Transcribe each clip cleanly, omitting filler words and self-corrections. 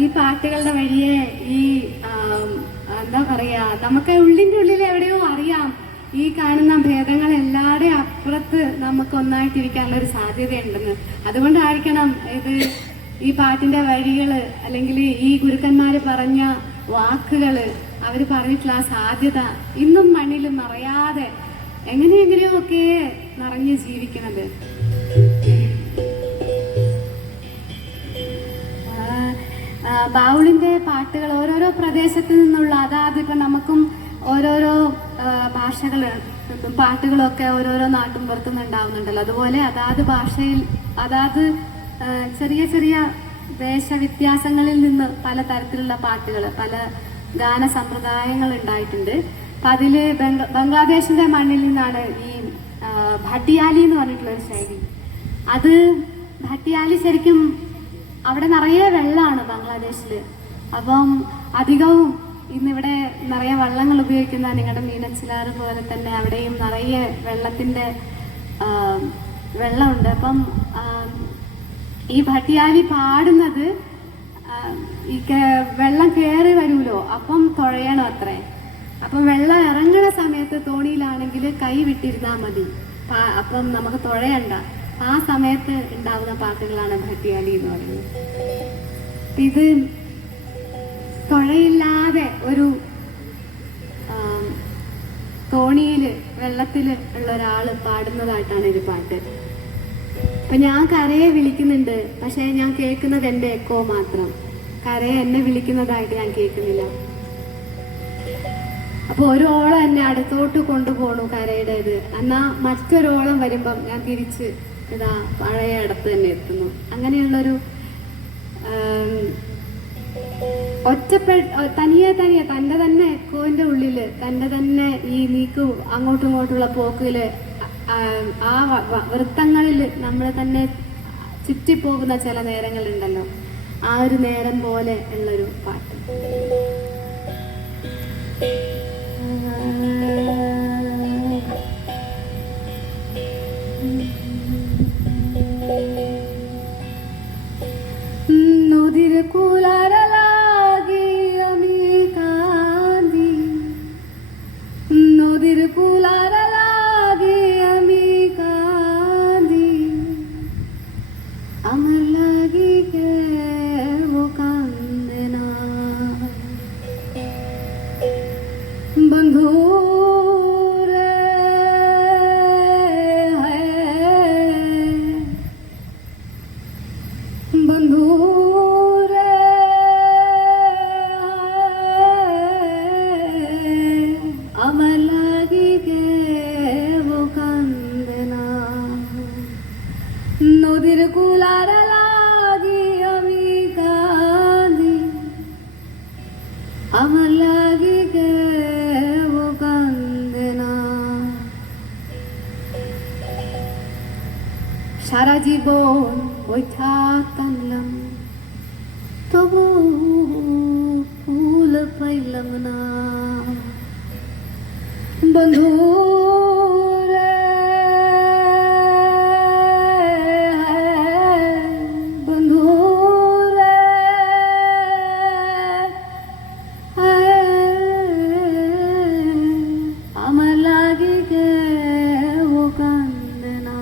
ഈ പാട്ടുകളുടെ വഴിയെ ഈ എന്താ പറയാ, നമുക്ക് ഉള്ളിന്റെ ഉള്ളിൽ എവിടെയോ അറിയാം ഈ കാണുന്ന ഭേദങ്ങൾ എല്ലാവരുടെയും അപ്പുറത്ത് നമുക്ക് ഒന്നായിട്ടിരിക്കാനുള്ള ഒരു സാധ്യതയുണ്ടെന്ന്. അതുകൊണ്ടായിരിക്കണം ഇത് ഈ പാട്ടിന്റെ വഴികള് അല്ലെങ്കിൽ ഈ ഗുരുക്കന്മാര് പറഞ്ഞ വാക്കുകള്, അവര് പറഞ്ഞിട്ടുള്ള ആ സാധ്യത ഇന്നും മണ്ണിൽ നിറയാതെ എങ്ങനെയെങ്കിലും ഒക്കെ നിറഞ്ഞു ജീവിക്കണത്. ബാവുളിന്റെ പാട്ടുകൾ ഓരോരോ പ്രദേശത്ത് നിന്നുള്ള, അതാത് ഇപ്പൊ നമുക്കും ഓരോരോ ഭാഷകള് പാട്ടുകളൊക്കെ ഓരോരോ നാട്ടും പുറത്തുനിന്ന് ഉണ്ടാവുന്നുണ്ടല്ലോ. അതുപോലെ അതാത് ഭാഷയിൽ അതാത് ചെറിയ ചെറിയ ദേശവ്യത്യാസങ്ങളിൽ നിന്ന് പല തരത്തിലുള്ള പാട്ടുകൾ, പല ഗാന സമ്പ്രദായങ്ങൾ ഉണ്ടായിട്ടുണ്ട്. അപ്പൊ അതില് ബംഗ്ലാദേശിന്റെ മണ്ണിൽ നിന്നാണ് ഈ ഭട്ടിയാലി എന്ന് പറഞ്ഞിട്ടുള്ള ഒരു ശൈലി. അത് ഭട്ടിയാലി ശരിക്കും അവിടെ നിറയെ വെള്ളമാണ് ബംഗ്ലാദേശില്. അപ്പം അധികവും ഇന്നിവിടെ നിറയെ വള്ളങ്ങൾ ഉപയോഗിക്കുന്ന നിങ്ങളുടെ മീനച്ചിലാറ് പോലെ തന്നെ അവിടെയും നിറയെ വെള്ളമുണ്ട്. അപ്പം ഈ ഭട്ടിയാലി പാടുന്നത് ഈ വെള്ളം കയറി വരുമല്ലോ, അപ്പം തുഴയണം അത്രേ. അപ്പം വെള്ളം ഇറങ്ങുന്ന സമയത്ത് തോണിയിലാണെങ്കിൽ കൈ വിട്ടിരുന്നാൽ മതി, അപ്പം നമുക്ക് തുഴയണ്ട. ആ സമയത്ത് ഉണ്ടാവുന്ന പാട്ടുകളാണ് ഭട്ടിയാലി എന്ന് പറയുന്നത്. ഇത് തുഴയില്ലാതെ ഒരു തോണിയില് വെള്ളത്തില് ഉള്ള ഒരാള് പാടുന്നതായിട്ടാണ് ഇത് പാട്ട്. അപ്പൊ ഞാൻ കരയെ വിളിക്കുന്നുണ്ട്, പക്ഷെ ഞാൻ കേൾക്കുന്നത് എന്റെ എക്കോ മാത്രം. കരയെ എന്നെ വിളിക്കുന്നതായിട്ട് ഞാൻ കേൾക്കുന്നില്ല. അപ്പൊ ഒരോളം എന്നെ അടുത്തോട്ട് കൊണ്ടുപോണു കരയുടേത്. എന്നാ മറ്റൊരോളം വരുമ്പം ഞാൻ തിരിച്ച് ഇതാ പഴയ അടുത്ത് തന്നെ എത്തുന്നു. അങ്ങനെയുള്ളൊരു തനിയെ തന്റെ തന്നെ എക്കോന്റെ ഉള്ളില് തന്റെ തന്നെ ഈ നീക്കു അങ്ങോട്ടും ഇങ്ങോട്ടുള്ള പോക്കില് ആ വൃത്തങ്ങളിൽ നമ്മൾ തന്നെ ചുറ്റിപ്പോകുന്ന ചില നേരങ്ങളുണ്ടല്ലോ, ആ ഒരു നേരം പോലെ ഉള്ളൊരു പാട്ട്. নদীর কুলার লাগি আমি কাঁদি, নদীর কুলার লাগি আমি কাঁদি, আমার লাগি কেউ কান্দে না বন্ধু রে, বন্ধু আমার লাগি কেউ কান্দে না, নদীর কুলার লাগি আমি কাঁদি, আমার লাগি কেউ কান্দে না। সারা জীবন বৈঠা কানলাম, তবু ফুল পাইলাম না বন্ধু রে, বন্ধু রে, আমার লাগি কেউ কান্দে না।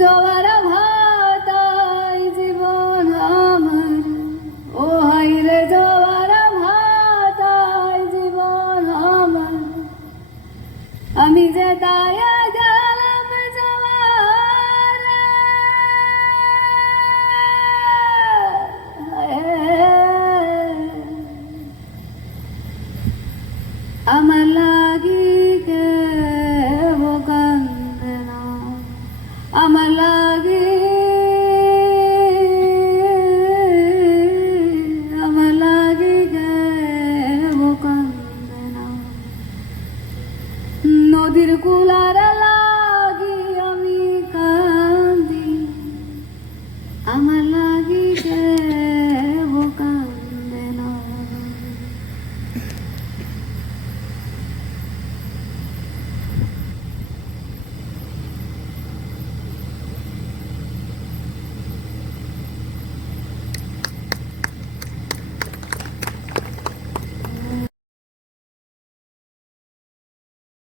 জোয়ার ভাটাই জীবন আমার, ও হাই রে জোয়ার ভাটাই জীবন আমার, আমি যে দায়া গেলাম জোয়ারে, আমার লাগি কেউ কান্দে না, আমার লাগি